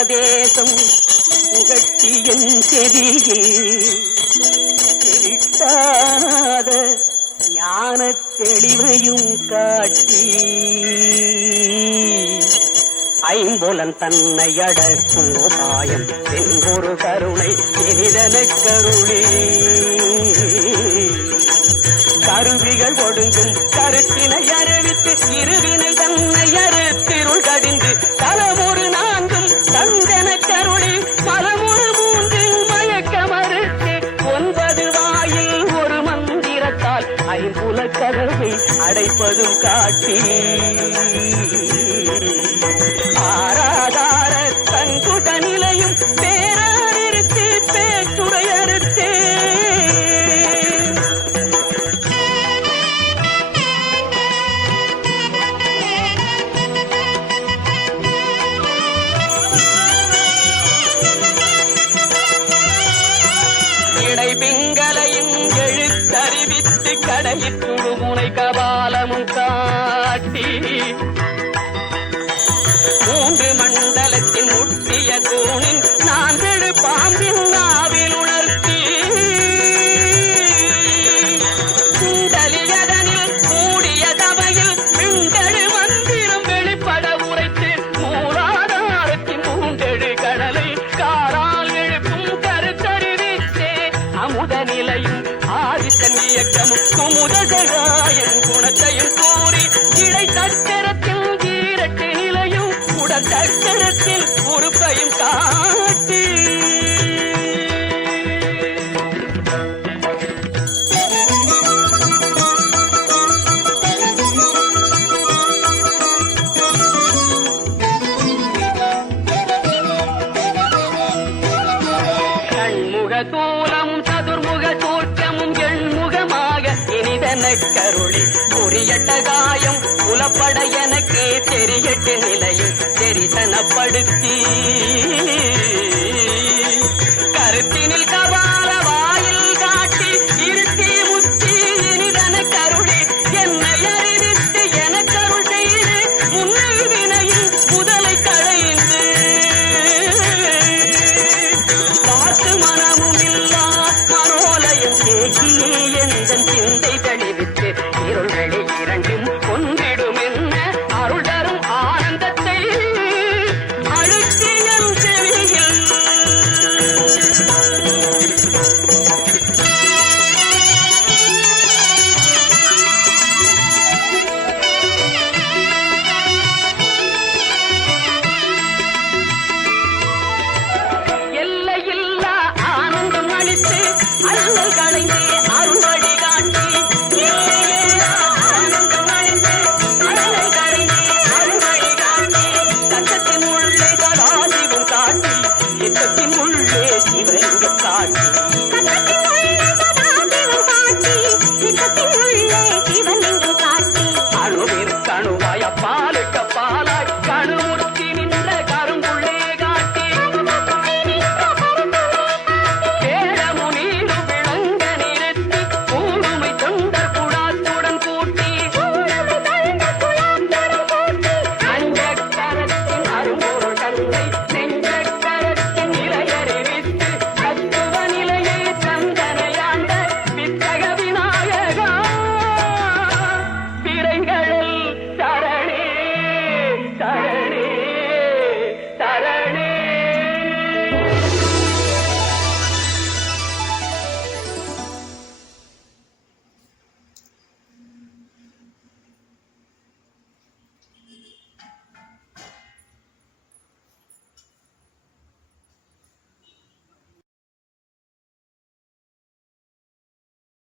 உபதேசம் புகட்டி என் செவியில் தெளிட்டாத ஞான தெளிவையும் காட்டி ஐம்புலன் தன்னை அடக்கும் உபாயம் ஒரு கருணை இனிதன கருளே கருவிகள் ஒடுங்கும் கருத்தினை அறிவித்து இருவினை தன்னை அறுத்திருள் கடிந்து தலமொரு நான்கும் தந்தன கருளி பலமுறு மூன்றில் மயக்க மறுத்து 9 வாயில் ஒரு மந்திரத்தால் ஐம்புல கதவை அடைப்பதும் காட்டி ஆராதார தங்குட நிலையும் பேரறித்து பேச்சுரையறுத்தே இடைபிங்கலையும் எழுத்தறிவித்து கடையிற்று முனை கபாலமும் காட்டி 3 மண்டலத்தின் முட்டிய தூணின் 4 பாம்பின் நாவில் உணர்த்தி குண்டலியதனில் கூடிய சபையில் விண்டழு மந்திரம் வெளிப்பட உரைத்து மூலாதாரத்தின் 3 கடலை காரால் எழுப்பும் கருத்தறிவித்தே அமுத நிலையும் ஆதித்தன் இயக்கமும் குமுதசகாயன் குணத்தையும் கூறி இடை சக்கரத்தில் ஈரட்டு நிலையும் சக்கரத்தில் பொறுப்பையும் காட்டி கண்முக தூலமும் சதுர்முக சூற்றமும் எண்முகமாக இனிதன